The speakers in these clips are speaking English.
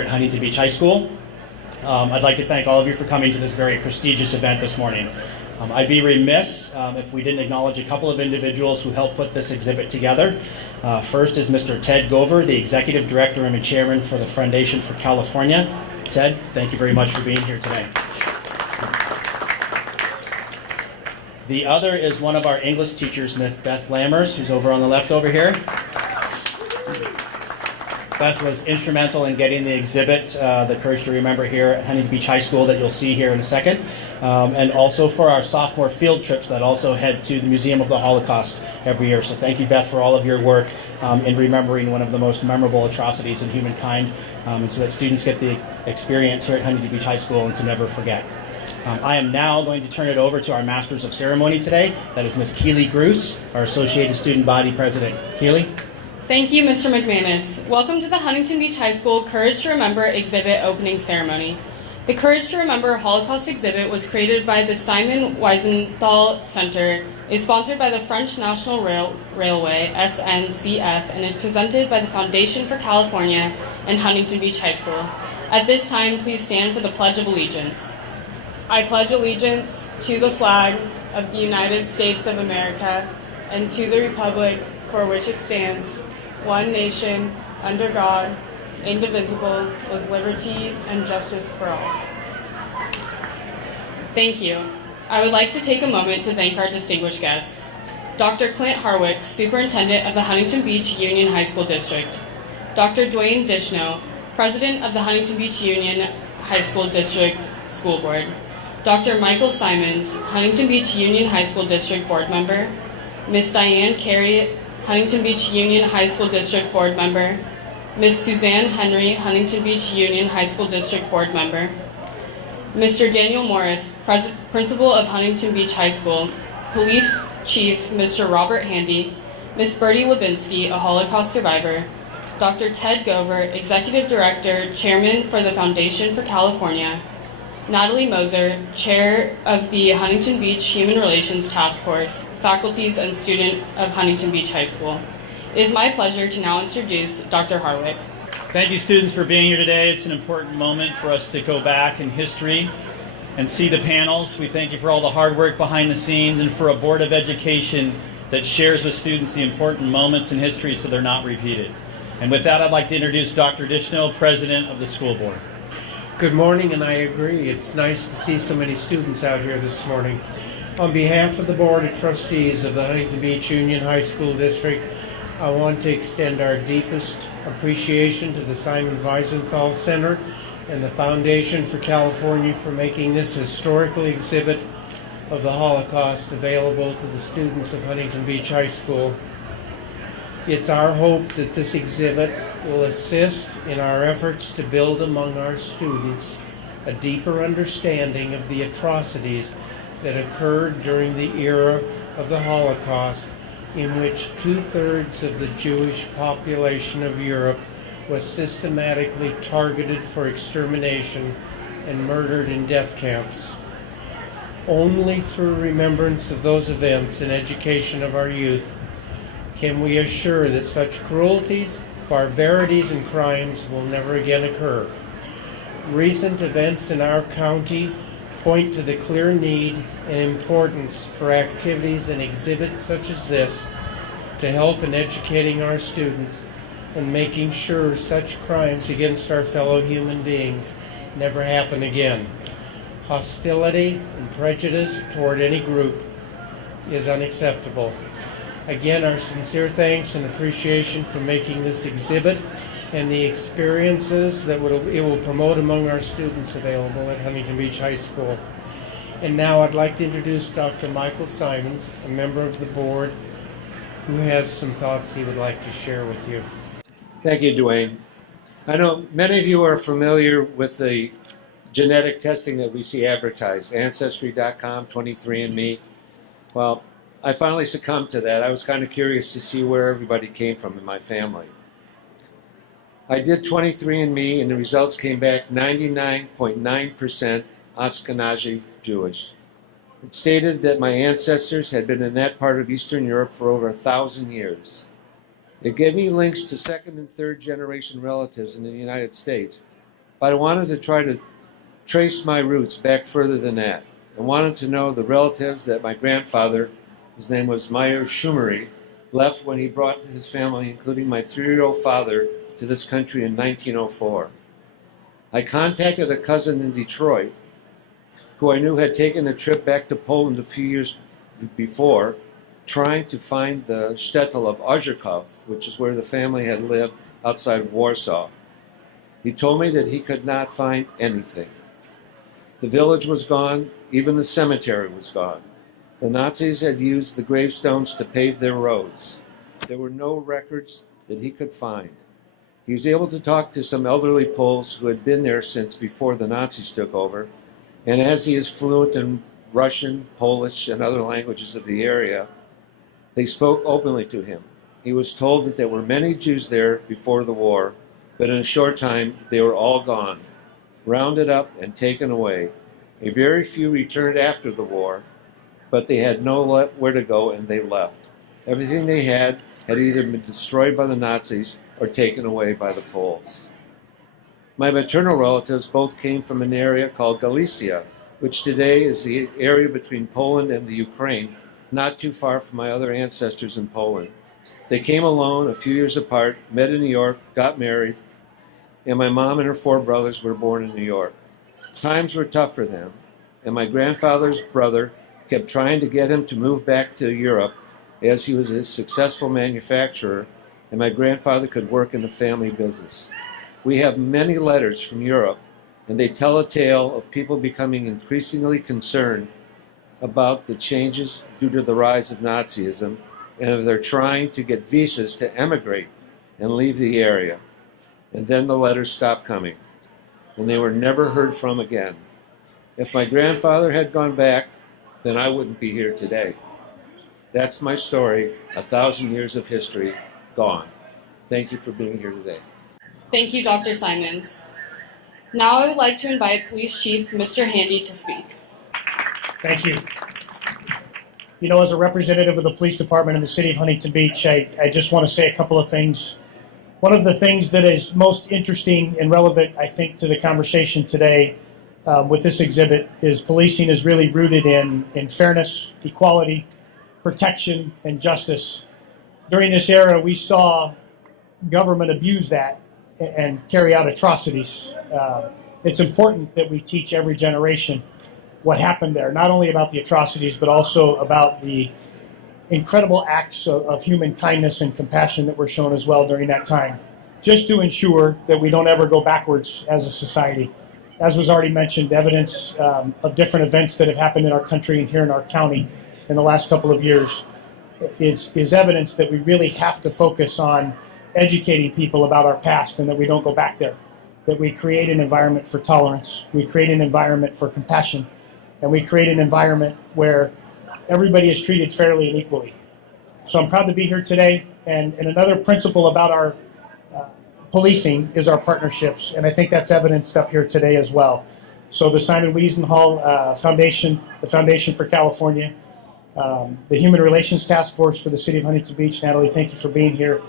at Huntington Beach High School. I'd like to thank all of you for coming to this very prestigious event this morning. I'd be remiss if we didn't acknowledge a couple of individuals who helped put this exhibit together. First is Mr. Ted Gover, the Executive Director and Chairman for the Foundation for California. Ted, thank you very much for being here today. The other is one of our English teachers, Miss Beth Lammers, who's over on the left over here. Beth was instrumental in getting the exhibit, The Courage to Remember, here at Huntington Beach High School that you'll see here in a second, and also for our sophomore field trips that also head to the Museum of the Holocaust every year. So thank you, Beth, for all of your work in remembering one of the most memorable atrocities in humankind, and so that students get the experience here at Huntington Beach High School and to never forget. I am now going to turn it over to our Masters of Ceremony today. That is Miss Keely Gruce, our Associated Student Body President. Keely? Thank you, Mr. McManus. Welcome to the Huntington Beach High School Courage to Remember exhibit opening ceremony. The Courage to Remember Holocaust exhibit was created by the Simon Wiesenthal Center, is sponsored by the French National Railway, SNCF, and is presented by the Foundation for California and Huntington Beach High School. At this time, please stand for the Pledge of Allegiance. I pledge allegiance to the flag of the United States of America and to the republic for which it stands, one nation, under God, indivisible, with liberty and justice for all. Thank you. I would like to take a moment to thank our distinguished guests. Dr. Clint Harwick, Superintendent of the Huntington Beach Union High School District. Dr. Dwayne Dishno, President of the Huntington Beach Union High School District School Board. Dr. Michael Simons, Huntington Beach Union High School District Board Member. Ms. Diane Carey, Huntington Beach Union High School District Board Member. Ms. Suzanne Henry, Huntington Beach Union High School District Board Member. Mr. Daniel Morris, Principal of Huntington Beach High School. Police Chief Mr. Robert Handy. Ms. Bertie Lubinsky, a Holocaust survivor. Dr. Ted Gover, Executive Director, Chairman for the Foundation for California. Natalie Moser, Chair of the Huntington Beach Human Relations Task Force, faculties and student of Huntington Beach High School. It is my pleasure to now introduce Dr. Harwick. Thank you, students, for being here today. It's an important moment for us to go back in history and see the panels. We thank you for all the hard work behind the scenes and for a Board of Education that shares with students the important moments in history so they're not repeated. And with that, I'd like to introduce Dr. Dishno, President of the School Board. Good morning, and I agree. It's nice to see so many students out here this morning. On behalf of the Board of Trustees of the Huntington Beach Union High School District, I want to extend our deepest appreciation to the Simon Wiesenthal Center and the Foundation for California for making this historical exhibit of the Holocaust available to the students of Huntington Beach High School. It's our hope that this exhibit will assist in our efforts to build among our students a deeper understanding of the atrocities that occurred during the era of the Holocaust, in which 2/3 of the Jewish population of Europe was systematically targeted for extermination and murdered in death camps. Only through remembrance of those events and education of our youth can we assure that such cruelties, barbarities, and crimes will never again occur. Recent events in our county point to the clear need and importance for activities and exhibits such as this to help in educating our students and making sure such crimes against our fellow human beings never happen again. Hostility and prejudice toward any group is unacceptable. Again, our sincere thanks and appreciation for making this exhibit and the experiences that it will promote among our students available at Huntington Beach High School. And now I'd like to introduce Dr. Michael Simons, a member of the board, who has some thoughts he would like to share with you. Thank you, Dwayne. I know many of you are familiar with the genetic testing that we see advertised, Ancestry.com, 23andMe. Well, I finally succumbed to that. I was kind of curious to see where everybody came from in my family. I did 23andMe, and the results came back 99.9% Ashkenazi Jewish. It stated that my ancestors had been in that part of Eastern Europe for over 1,000 years. It gave me links to second and third generation relatives in the United States, But I wanted to try to trace my roots back further than that. I wanted to know the relatives that my grandfather, his name was Meyer Schumery, left when he brought his family, including my 3-year-old father, to this country in 1904. I contacted a cousin in Detroit, who I knew had taken a trip back to Poland a few years before, trying to find the shtetl of Ozhikov, which is where the family had lived outside of Warsaw. He told me that he could not find anything. The village was gone, even the cemetery was gone. The Nazis had used the gravestones to pave their roads. There were no records that he could find. He was able to talk to some elderly Poles who had been there since before the Nazis took over, and as he is fluent in Russian, Polish, and other languages of the area, they spoke openly to him. He was told that there were many Jews there before the war, but in a short time they were all gone, rounded up and taken away. A very few returned after the war, but they had nowhere to go and they left. Everything they had either been destroyed by the Nazis or taken away by the Poles. My maternal relatives both came from an area called Galicia, which today is the area between Poland and the Ukraine, not too far from my other ancestors in Poland. They came alone a few years apart, met in New York, got married, and my mom and her 4 brothers were born in New York. Times were tough for them, and my grandfather's brother kept trying to get him to move back to Europe as he was a successful manufacturer and my grandfather could work in the family business. We have many letters from Europe, and they tell a tale of people becoming increasingly concerned about the changes due to the rise of Nazism, and of their trying to get visas to emigrate and leave the area. And then the letters stopped coming, and they were never heard from again. If my grandfather had gone back, then I wouldn't be here today. That's my story, 1,000 years of history gone. Thank you for being here today. Thank you, Dr. Simons. Now I would like to invite Police Chief Mr. Handy to speak. Thank you. You know, as a representative of the police department in the city of Huntington Beach, I just want to say a couple of things. One of the things that is most interesting and relevant, I think, to the conversation today with this exhibit is policing is really rooted in fairness, equality, protection, and justice. During this era, we saw government abuse that and carry out atrocities. It's important that we teach every generation what happened there, not only about the atrocities, but also about the incredible acts of human kindness and compassion that were shown as well during that time, just to ensure that we don't ever go backwards as a society. As was already mentioned, evidence of different events that have happened in our country and here in our county in the last couple of years is evidence that we really have to focus on educating people about our past and that we don't go back there, that we create an environment for tolerance, we create an environment for compassion, and we create an environment where everybody is treated fairly and equally. So I'm proud to be here today, and another principle about our policing is our partnerships, and I think that's evidenced up here today as well. So the Simon Wiesenthal Foundation, the Foundation for California, the Human Relations Task Force for the City of Huntington Beach. Natalie, thank you for being here.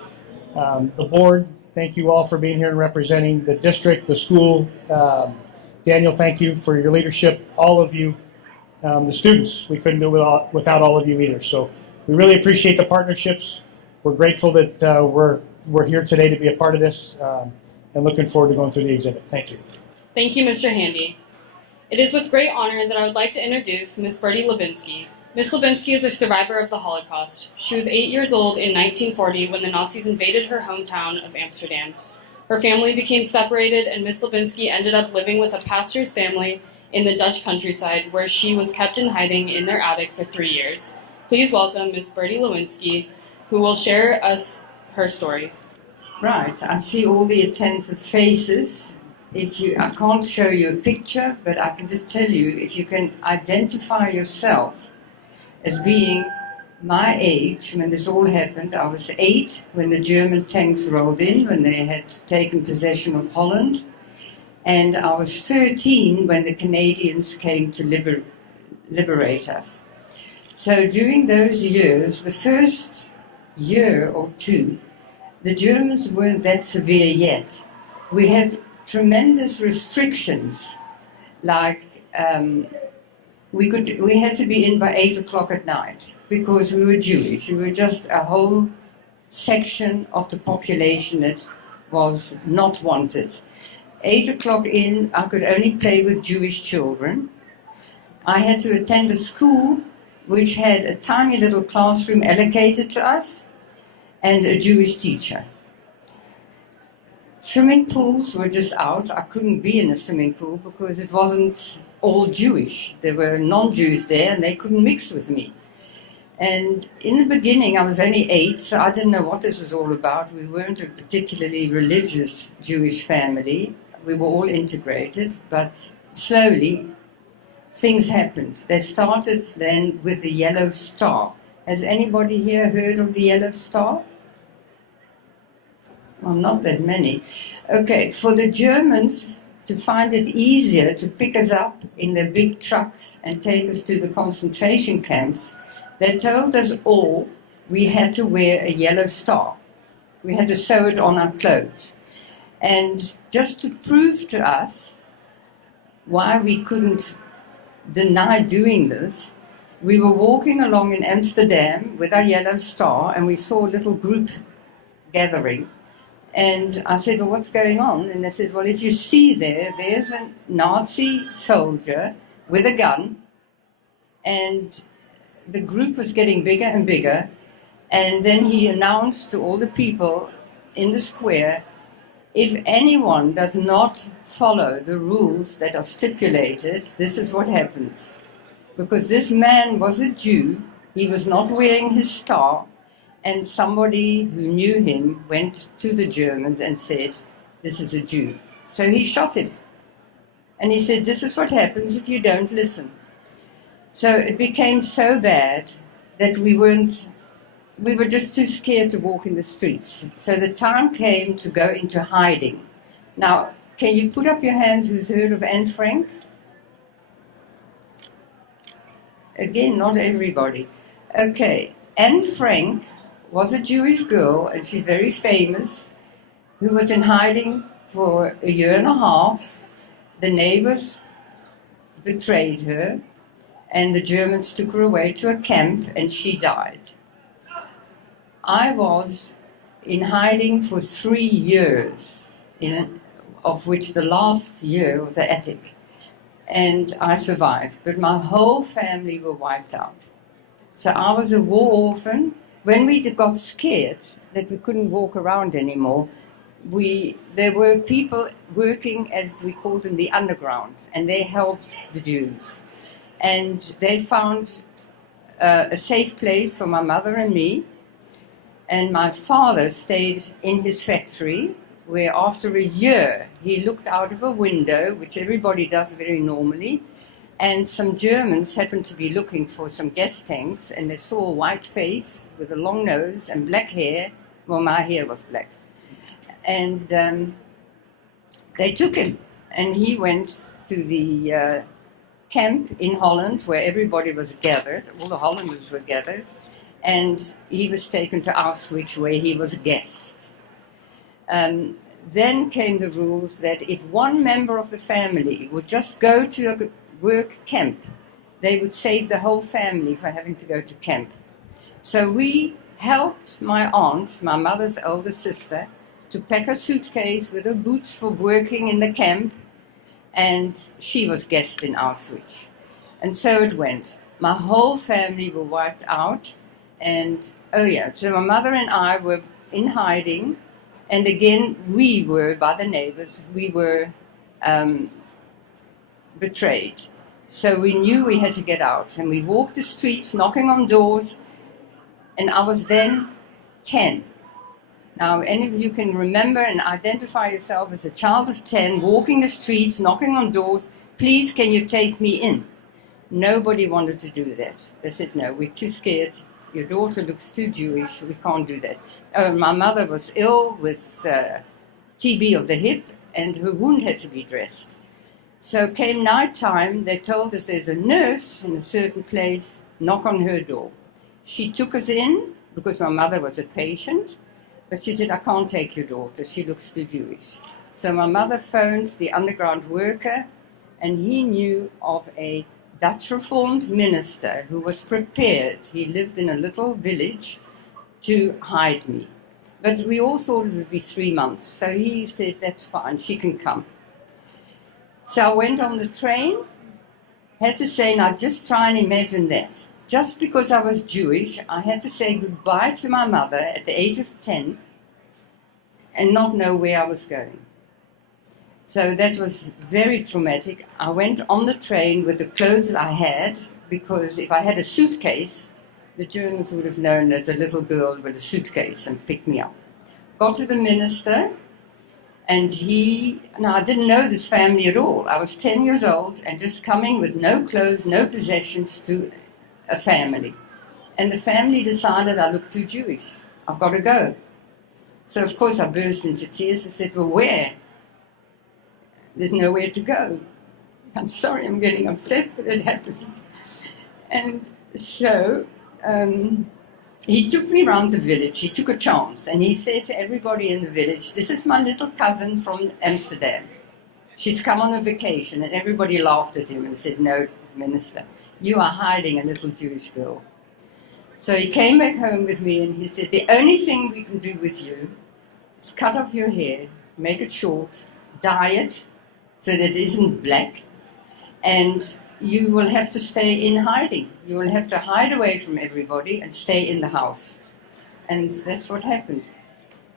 The board, thank you all for being here and representing the district, the school. Daniel, thank you for your leadership. All of you, the students, we couldn't do it without all of you either. So we really appreciate the partnerships. We're grateful that we're here today to be a part of this, and looking forward to going through the exhibit. Thank you. Thank you, Mr. Handy. It is with great honor that I would like to introduce Ms. Bertie Lebinsky. Ms. Lebinsky is a survivor of the Holocaust. She was 8 years old in 1940 when the Nazis invaded her hometown of Amsterdam. Her family became separated, and Ms. Lebinsky ended up living with a pastor's family in the Dutch countryside, where she was kept in hiding in their attic for 3 years. Please welcome Ms. Bertie Lewinsky, who will share us her story. Right, I see all the attentive faces. I can't show you a picture, but I can just tell you, if you can identify yourself as being my age when this all happened. I was 8 when the German tanks rolled in, when they had taken possession of Holland, and I was 13 when the Canadians came to liberate us. So during those years, the first year or two, the Germans weren't that severe yet. We had tremendous restrictions, like we had to be in by 8 o'clock at night because we were Jewish. We were just a whole section of the population that was not wanted. 8 o'clock in, I could only play with Jewish children. I had to attend a school which had a tiny little classroom allocated to us and a Jewish teacher. Swimming pools were just out. I couldn't be in a swimming pool because it wasn't all Jewish. There were non-Jews there and they couldn't mix with me. And in the beginning, I was only 8, so I didn't know what this was all about. We weren't a particularly religious Jewish family. We were all integrated, but slowly things happened. They started then with the Yellow Star. Has anybody here heard of the Yellow Star? Well, not that many. Okay, for the Germans to find it easier to pick us up in their big trucks and take us to the concentration camps, they told us all we had to wear a yellow star. We had to sew it on our clothes. And just to prove to us why we couldn't deny doing this, we were walking along in Amsterdam with our yellow star and we saw a little group gathering. And I said, well, what's going on? And they said, well, if you see there's a Nazi soldier with a gun. And the group was getting bigger and bigger. And then he announced to all the people in the square, if anyone does not follow the rules that are stipulated, this is what happens. Because this man was a Jew, he was not wearing his star, and somebody who knew him went to the Germans and said, this is a Jew. So he shot him. And he said, this is what happens if you don't listen. So it became so bad that we were just too scared to walk in the streets. So the time came to go into hiding. Now, can you put up your hands who's heard of Anne Frank? Again, not everybody. Okay, Anne Frank was a Jewish girl, and she's very famous, who was in hiding for a year and a half. The neighbors betrayed her, and the Germans took her away to a camp, and she died. I was in hiding for 3 years, of which the last year was the attic, and I survived, but my whole family were wiped out. So I was a war orphan. When we got scared that we couldn't walk around anymore, there were people working, as we called them, the underground, and they helped the Jews. And they found a safe place for my mother and me. And my father stayed in his factory, where after a year he looked out of a window, which everybody does very normally, and some Germans happened to be looking for some gas tanks, and they saw a white face with a long nose and black hair. Well, my hair was black. And they took him, and he went to the camp in Holland, where everybody was gathered, all the Hollanders were gathered, and he was taken to Auschwitz, where he was a guest. Then came the rules that if one member of the family would just go to a work camp, they would save the whole family for having to go to camp. So we helped my aunt, my mother's older sister, to pack a suitcase with her boots for working in the camp, and she was guest in Auschwitz. And so it went. My whole family were wiped out, and so my mother and I were in hiding, and again we were, by the neighbors, we were betrayed. So we knew we had to get out, and we walked the streets knocking on doors, and I was then 10. Now, any of you can remember and identify yourself as a child of 10, walking the streets, knocking on doors, please can you take me in? Nobody wanted to do that. They said, no, we're too scared. Your daughter looks too Jewish, we can't do that. My mother was ill with TB of the hip, and her wound had to be dressed. So came night time, they told us there's a nurse in a certain place, knock on her door. She took us in, because my mother was a patient, but she said, I can't take your daughter, she looks too Jewish. So my mother phoned the underground worker, and he knew of a Dutch Reformed minister who was prepared. He lived in a little village to hide me. But we all thought it would be 3 months. So he said, that's fine, she can come. So I went on the train, had to say, now just try and imagine that. Just because I was Jewish, I had to say goodbye to my mother at the age of 10 and not know where I was going. So that was very traumatic. I went on the train with the clothes I had, because if I had a suitcase, the Germans would have known as a little girl with a suitcase and picked me up. Got to the minister, and now I didn't know this family at all. I was 10 years old and just coming with no clothes, no possessions to a family. And the family decided I looked too Jewish. I've got to go. So of course I burst into tears and said, well, where? There's nowhere to go. I'm sorry, I'm getting upset, but it happens. And so he took me around the village. He took a chance, and he said to everybody in the village, this is my little cousin from Amsterdam. She's come on a vacation. And everybody laughed at him and said, no, minister, you are hiding a little Jewish girl. So he came back home with me, and he said, the only thing we can do with you is cut off your hair, make it short, dye it, so that it isn't black, and you will have to stay in hiding. You will have to hide away from everybody and stay in the house. And that's what happened.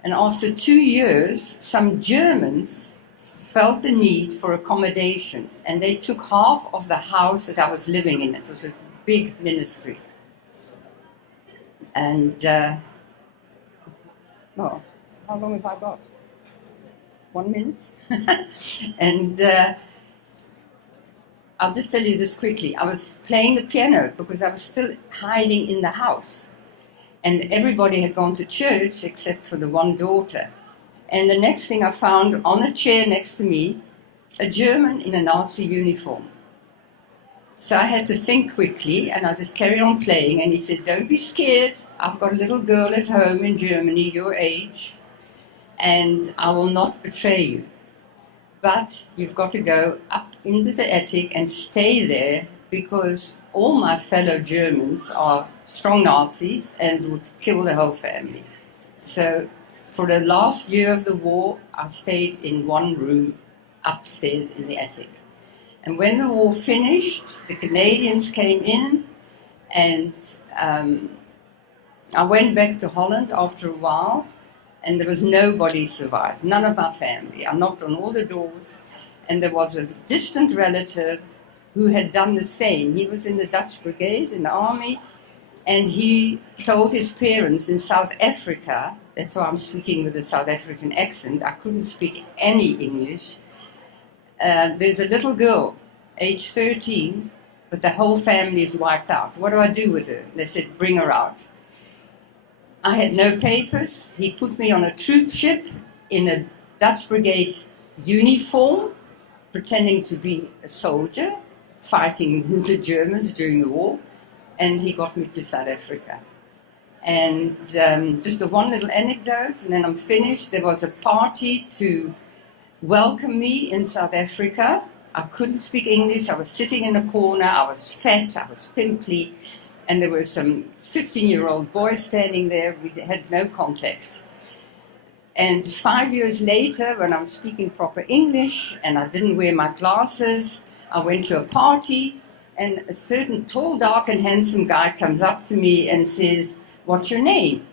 And after 2 years, some Germans felt the need for accommodation, and they took half of the house that I was living in. It was a big ministry. And, well, how long have I got? 1 minute? And I'll just tell you this quickly. I was playing the piano because I was still hiding in the house. And everybody had gone to church except for the one daughter. And the next thing I found on a chair next to me, a German in a Nazi uniform. So I had to think quickly, and I just carried on playing. And he said, don't be scared. I've got a little girl at home in Germany, your age, and I will not betray you. But you've got to go up into the attic and stay there, because all my fellow Germans are strong Nazis and would kill the whole family. So for the last year of the war, I stayed in one room upstairs in the attic. And when the war finished, the Canadians came in, and I went back to Holland after a while, and there was nobody survived, none of my family. I knocked on all the doors, and there was a distant relative who had done the same. He was in the Dutch brigade in the army, and he told his parents in South Africa, that's why I'm speaking with a South African accent, I couldn't speak any English. There's a little girl, age 13, but the whole family is wiped out. What do I do with her? They said, bring her out. I had no papers. He put me on a troop ship in a Dutch brigade uniform, pretending to be a soldier, fighting the Germans during the war, and he got me to South Africa. And just a one little anecdote, and then I'm finished. There was a party to welcome me in South Africa. I couldn't speak English. I was sitting in a corner. I was fat. I was pimply. And there were some 15-year-old boys standing there. We had no contact. And 5 years later, when I was speaking proper English and I didn't wear my glasses, I went to a party, and a certain tall, dark and handsome guy comes up to me and says, what's your name?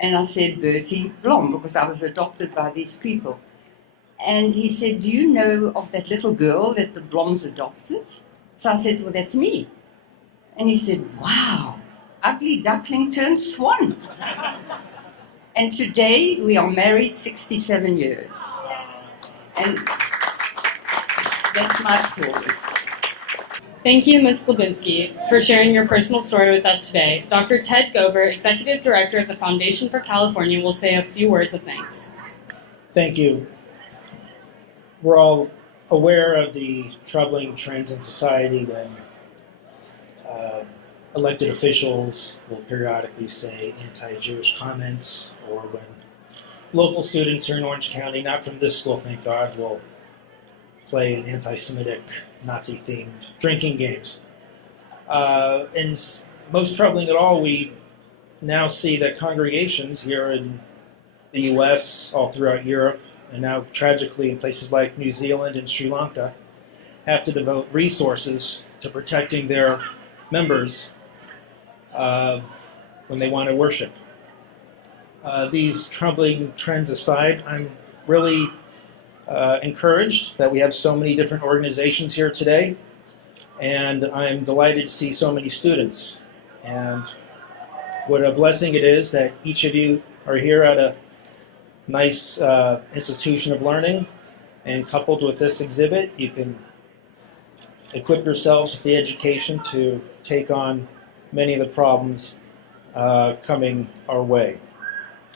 And I said, Bertie Blom, because I was adopted by these people. And he said, do you know of that little girl that the Bloms adopted? So I said, well, that's me. And he said, wow, ugly duckling turned swan. And today we are married 67 years. And that's my story. Thank you, Ms. Slabinski, for sharing your personal story with us today. Dr. Ted Gover, Executive Director of the Foundation for California, will say a few words of thanks. Thank you. We're all aware of the troubling trends in society when elected officials will periodically say anti-Jewish comments, or when local students here in Orange County, not from this school, thank God, will play an anti-Semitic, Nazi-themed drinking games. Most troubling of all, we now see that congregations here in the U.S., all throughout Europe, and now tragically in places like New Zealand and Sri Lanka, have to devote resources to protecting their members when they want to worship. These troubling trends aside, I'm really encouraged that we have so many different organizations here today, and I'm delighted to see so many students. And what a blessing it is that each of you are here at a nice institution of learning, and coupled with this exhibit, you can equip yourselves with the education to take on many of the problems coming our way.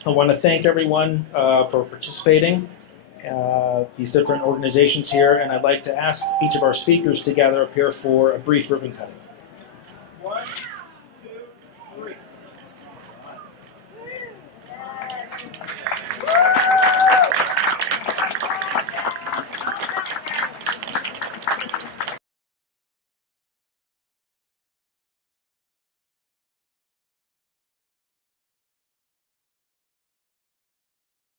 I want to thank everyone for participating, these different organizations here, and I'd like to ask each of our speakers to gather up here for a brief ribbon cutting.